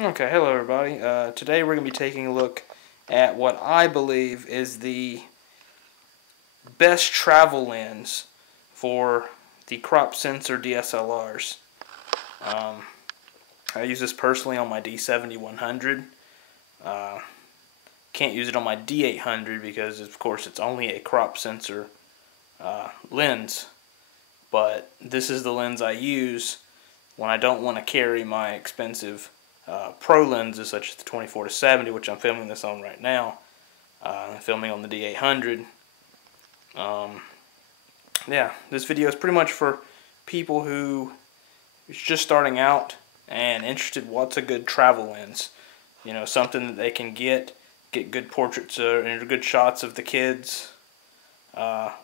Okay, hello everybody. Today we're going to be taking a look at what I believe is the best travel lens for the crop sensor DSLRs. I use this personally on my D70-100. Can't use it on my D800 because of course it's only a crop sensor lens, but this is the lens I use when I don't want to carry my expensive pro lenses such as the 24-70, which I'm filming this on right now. I'm filming on the D800. Yeah, this video is pretty much for people who is just starting out and interested what's a good travel lens. You know, something that they can get good portraits and good shots of the kids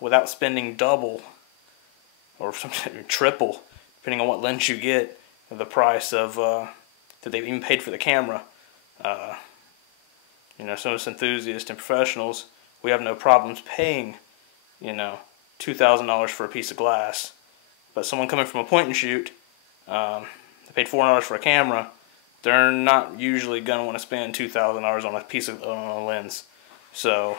without spending double or something triple, depending on what lens you get, the price of that they've even paid for the camera. You know, some of us enthusiasts and professionals, we have no problems paying, you know, $2,000 for a piece of glass. But someone coming from a point and shoot, they paid $400 for a camera, they're not usually going to want to spend $2,000 on a piece of on a lens. So,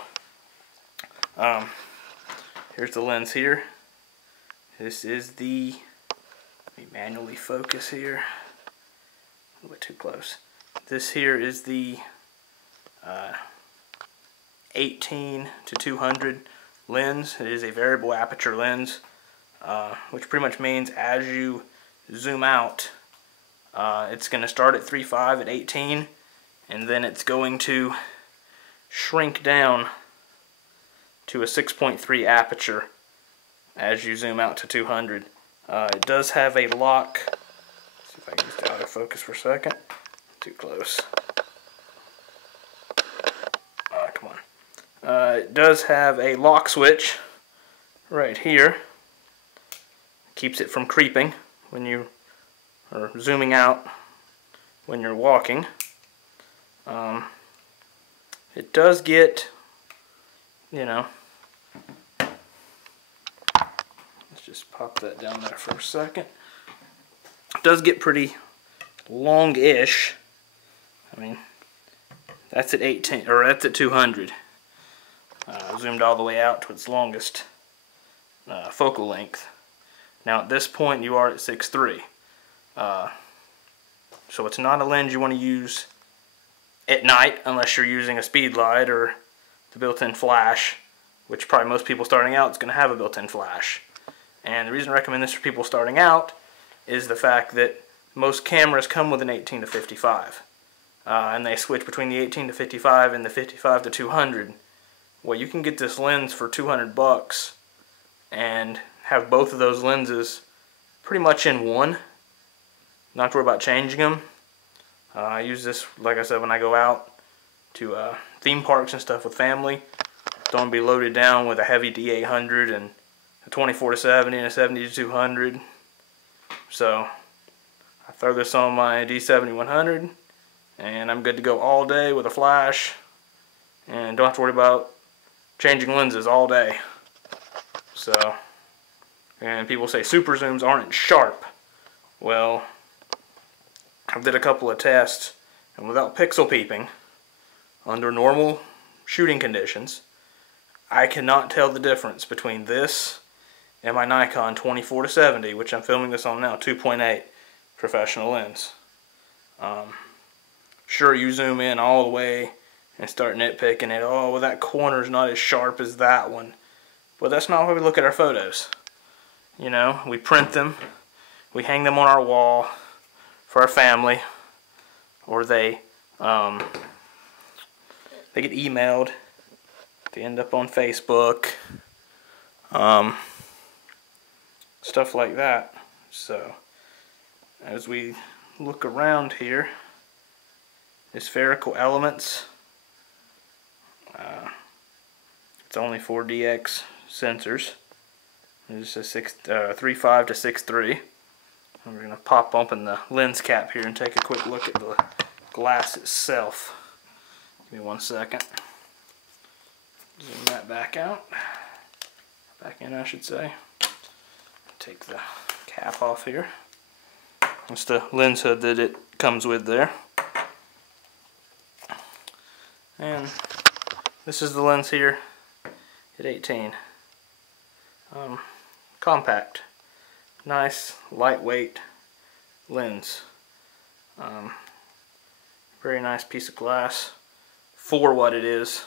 here's the lens here. This is the, let me manually focus here. A little bit too close. This here is the 18-200 lens. It is a variable aperture lens, which pretty much means as you zoom out, it's going to start at 3.5 at 18, and then it's going to shrink down to a 6.3 aperture as you zoom out to 200. It does have a lock. Let's see if I can just out of focus for a second. Too close. Come on. It does have a lock switch right here. Keeps it from creeping when you are zooming out when you're walking. It does get, you know, let's just pop that down there for a second. It does get pretty long-ish. I mean, that's at 18, or that's at 200. Zoomed all the way out to its longest focal length. Now at this point you are at 6.3. So it's not a lens you want to use at night unless you're using a speed light or the built-in flash, which probably most people starting out is going to have a built-in flash. And the reason I recommend this for people starting out is the fact that most cameras come with an 18-55. And they switch between the 18-55 and the 55-200. Well, you can get this lens for $200 and have both of those lenses pretty much in one. Not have to worry about changing them. I use this, like I said, when I go out to theme parks and stuff with family. Don't want to be loaded down with a heavy D800 and a 24-70 and a 70-200. So I throw this on my D70-100 and I'm good to go all day with a flash and don't have to worry about changing lenses all day. So, and people say super zooms aren't sharp. Well, I did a couple of tests, and without pixel peeping, under normal shooting conditions, I cannot tell the difference between this and my Nikon 24-70, which I'm filming this on now, 2.8 professional lens. Sure, you zoom in all the way and start nitpicking it. Oh, well, that corner's not as sharp as that one. But that's not how we look at our photos. You know, we print them, we hang them on our wall for our family, or they get emailed, they end up on Facebook, stuff like that. So as we look around here, the spherical elements, it's only 4DX sensors. It's a 3.5 to 6.3. And we're going to pop open the lens cap here and take a quick look at the glass itself. Give me 1 second. Zoom that back out. Back in, I should say. Take the cap off here. That's the lens hood that it comes with there. And this is the lens here at 18. Compact, nice, lightweight lens. Very nice piece of glass for what it is.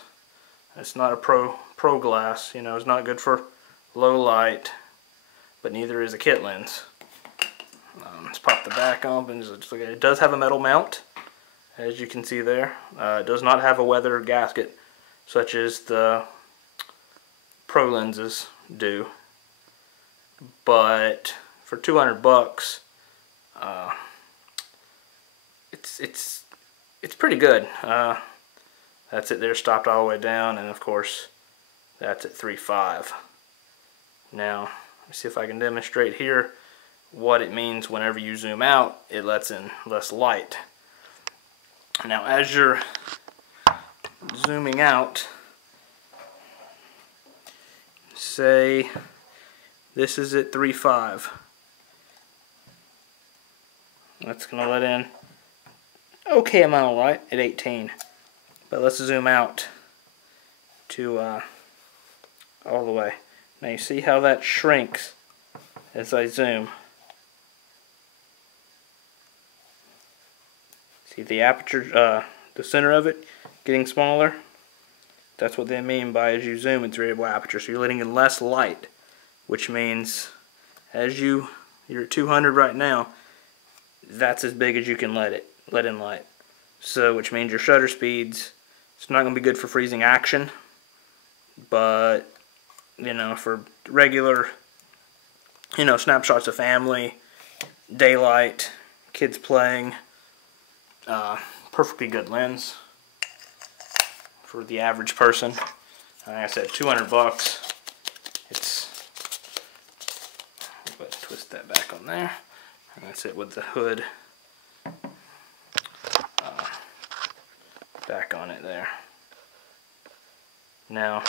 It's not a pro glass, you know, it's not good for low light, but neither is a kit lens. Let's pop the back up and just look at it. It does have a metal mount, as you can see there. It does not have a weather gasket, such as the pro lenses do. But for 200 bucks, it's pretty good. That's it there, stopped all the way down, and of course that's at 3.5. Now let's see if I can demonstrate here what it means whenever you zoom out. It lets in less light. Now as you're zooming out, say this is at 3.5. That's going to let in okay amount of light at 18. But let's zoom out to all the way. Now you see how that shrinks as I zoom. See the aperture, the center of it getting smaller? That's what they mean by as you zoom, it's variable aperture. So you're letting in less light, which means as you're at 200 right now, that's as big as you can let in light. So which means your shutter speeds, it's not going to be good for freezing action, but you know, for regular, you know, snapshots of family, daylight, kids playing, perfectly good lens for the average person. Like I said, 200 bucks. It's, let's twist that back on there, and that's it with the hood back on it there. Now,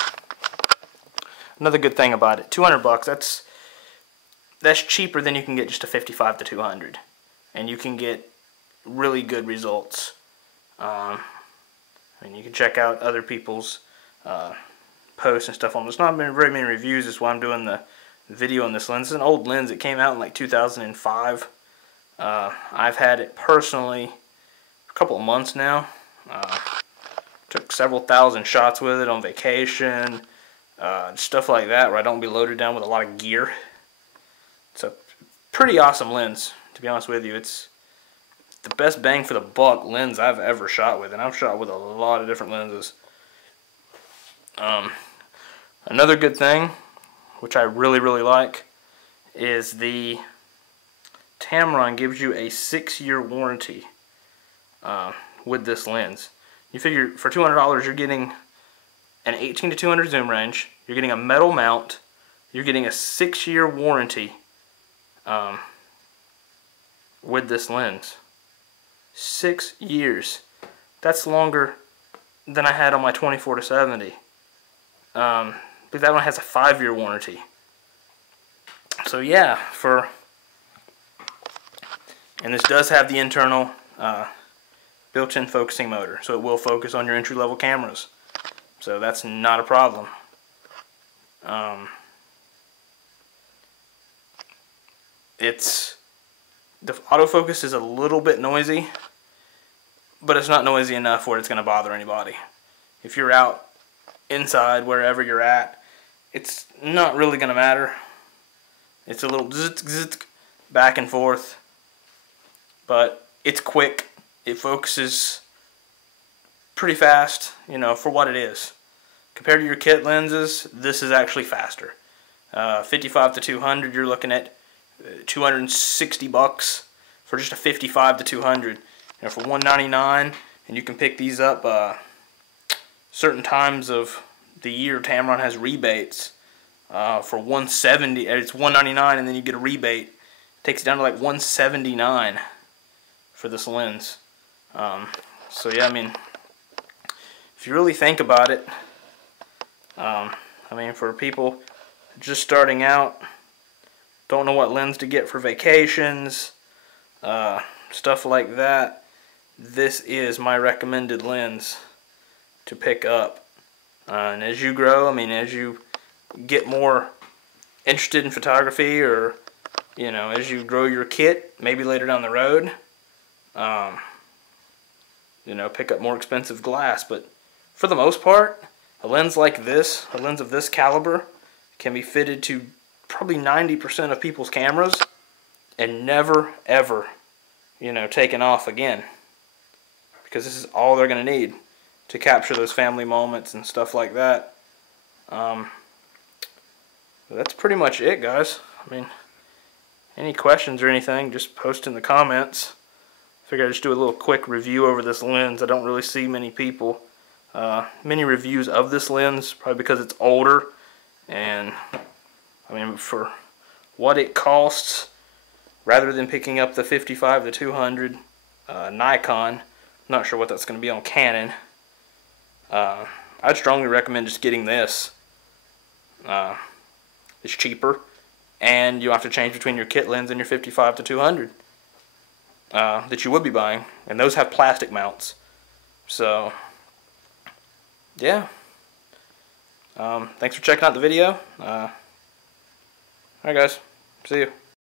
another good thing about it, 200 bucks, that's cheaper than you can get just a 55 to 200, and you can get really good results. I mean, you can check out other people's posts and stuff on this. Not been very many reviews, that's why I'm doing the video on this lens. It's an old lens. It came out in like 2005. I've had it personally a couple of months now. Took several thousand shots with it on vacation, stuff like that, where I don't be loaded down with a lot of gear. It's a pretty awesome lens, to be honest with you. It's the best bang for the buck lens I've ever shot with, and I've shot with a lot of different lenses. Another good thing, which I really like, is the Tamron gives you a 6-year warranty with this lens. You figure for $200 you're getting an 18 to 200 zoom range, you're getting a metal mount, you're getting a 6-year warranty with this lens. 6 years. That's longer than I had on my 24 to 70. But that one has a 5-year warranty. So yeah, and this does have the internal built-in focusing motor, so it will focus on your entry-level cameras. So that's not a problem. The autofocus is a little bit noisy, but it's not noisy enough where it's going to bother anybody. If you're out inside, wherever you're at, it's not really going to matter. It's a little zzz, back and forth, but it's quick. It focuses pretty fast, you know, for what it is. Compared to your kit lenses, this is actually faster. 55 to 200, you're looking at 260 bucks for just a 55 to 200. You know, for $199, and you can pick these up certain times of the year. Tamron has rebates for $170. It's $199, and then you get a rebate. It takes it down to like $179 for this lens. So yeah, I mean, if you really think about it, I mean, for people just starting out, don't know what lens to get for vacations, stuff like that, this is my recommended lens. to pick up. And as you grow, I mean, as you get more interested in photography, or you know, as you grow your kit, maybe later down the road, you know, pick up more expensive glass. But for the most part, a lens like this, a lens of this caliber, can be fitted to probably 90% of people's cameras and never ever, you know, taken off again, because this is all they're going to need to capture those family moments and stuff like that. That's pretty much it, guys. I mean, any questions or anything, just post in the comments. Figured I'd just do a little quick review over this lens. I don't really see many reviews of this lens, probably because it's older. And I mean, for what it costs, rather than picking up the 55-200 Nikon, I'm not sure what that's going to be on Canon. I'd strongly recommend just getting this. It's cheaper, and you don't have to change between your kit lens and your 55-200 that you would be buying, and those have plastic mounts. So yeah, thanks for checking out the video. Alright guys, see you.